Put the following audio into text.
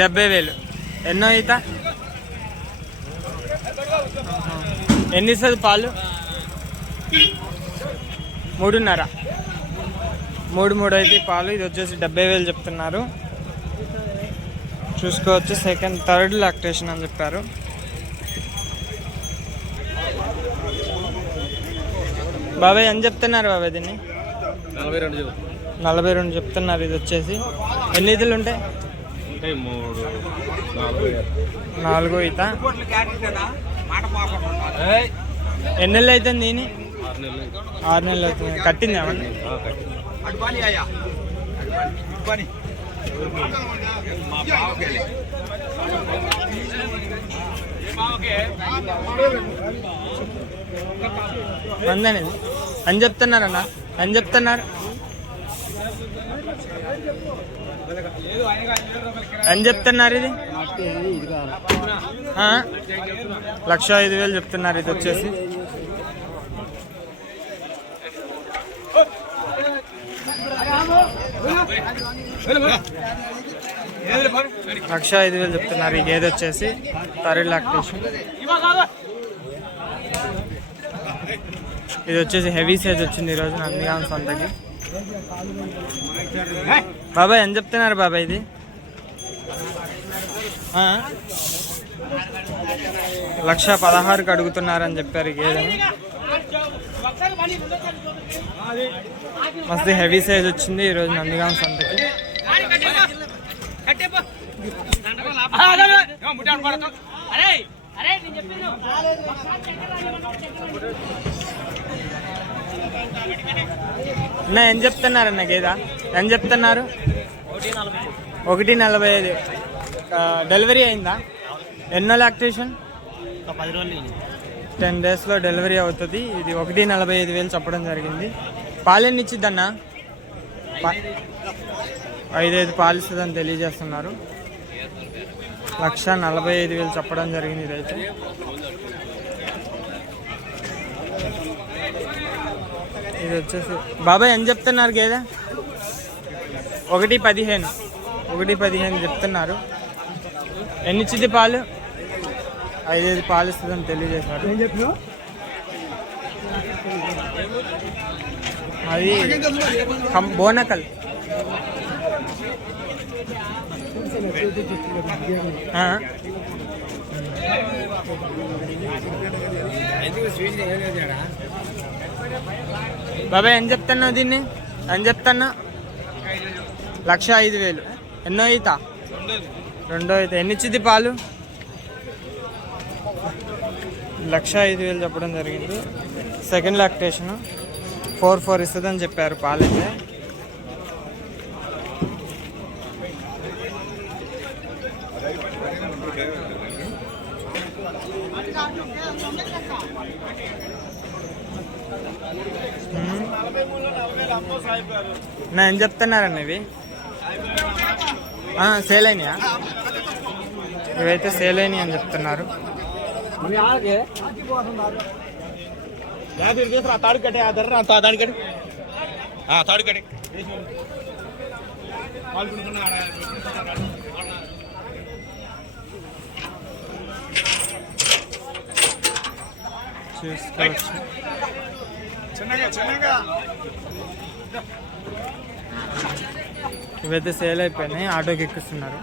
డెబ్బై వేలు. ఎన్నో ఈత? ఎన్ని ఇస్తుంది పాలు? మూడున్నర. మూడు మూడు అయితే పాలు. ఇది వచ్చేసి డెబ్బై వేలు చెప్తున్నారు. చూసుకోవచ్చు. సెకండ్ థర్డ్ లాక్టేషన్ అని చెప్పారు. బాబాయ్ అని చెప్తున్నారు బాబాయ్ దీన్ని? నలభై రెండు చెప్తున్నారు. ఇది వచ్చేసి ఎన్ని ఇదులు ఉంటాయి? నాలుగు నాలుగో ఈత. ఎన్ని నెలలు అవుతుంది దీని? ఆరు నెలలు. అవుతుంది. కట్టింది కట్టి. అందనేది అని చెప్తున్నారన్న అని చెప్తున్నారు. అని చెప్తున్నారు ఇది? లక్ష ఐదు వేలు చెప్తున్నారు ఇది వచ్చేసి. లక్ష ఐదు వేలు చెప్తున్నారు ఈ గేదె వచ్చేసి? Third lactation. ఇది వచ్చేసి హెవీ సైజ్ వచ్చింది ఈరోజు నందిగాం సొంతకి. బాబాయ్ ఎంత చెప్తున్నారు బాబాయ్ ఇది? ఆ? లక్ష పదహారుకి అడుగుతున్నారని చెప్పారు ఈ గేదెని. మస్తు హెవీ సైజ్ వచ్చింది ఈరోజు నందిగాం సంతకి. అన్న ఏం చెప్తున్నారన్న గేదా? ఏం చెప్తున్నారు? ఒకటి నలభై ఐదు. డెలివరీ అయిందా? ఎన్నో లాక్టేషన్? టెన్ డేస్లో డెలివరీ అవుతుంది. ఇది ఒకటి నలభై ఐదు వేలు చెప్పడం జరిగింది. పాలెన్ని ఇచ్చిద్దన్న? పా- ఐదైదు పాలు ఇస్తుందని తెలియజేస్తున్నారు. లక్ష నలభై ఐదు వేలు చెప్పడం జరిగింది ఇదైతే. ఇది వచ్చేసి. బాబాయ్ ఎంత చెప్తున్నారు గేదె? ఒకటి పదిహేను. ఒకటి పదిహేను చెప్తున్నారు. ఎన్ని ఇచ్చింది పాలు? ఐదైదు పాలు ఇస్తుందని తెలియజేశారు అది కం- బోనకల్. ఆ. బాబాయ్ ఏం చెప్తున్నావు దీన్ని? ఏం చెప్తున్నా లక్ష ఐదు వేలు. ఎన్నో ఈత? రెండో ఈత. ఎన్ని ఇచ్చింది పాలు? లక్ష ఐదు వేలు చెప్పడం జరిగింది. సెకండ్ లాక్టేషన్ ఫోర్ ఫోర్ ఇస్తుందని చెప్పారు పాలైతే. మ్మ్. నా ఏం చెప్తున్నారన్న ఇవి? ఆ, సేల్ అయినాయా? ఇవైతే సేల్ అయినాయి అని చెప్తున్నారు. తాడు కట్టే ఆధార తాడు కట్టి. తాడు కట్టి. చూసుకోవచ్చు. ఇవైతే సేల్ అయిపోయినాయి ఆటోకి ఎక్కిస్తున్నారు.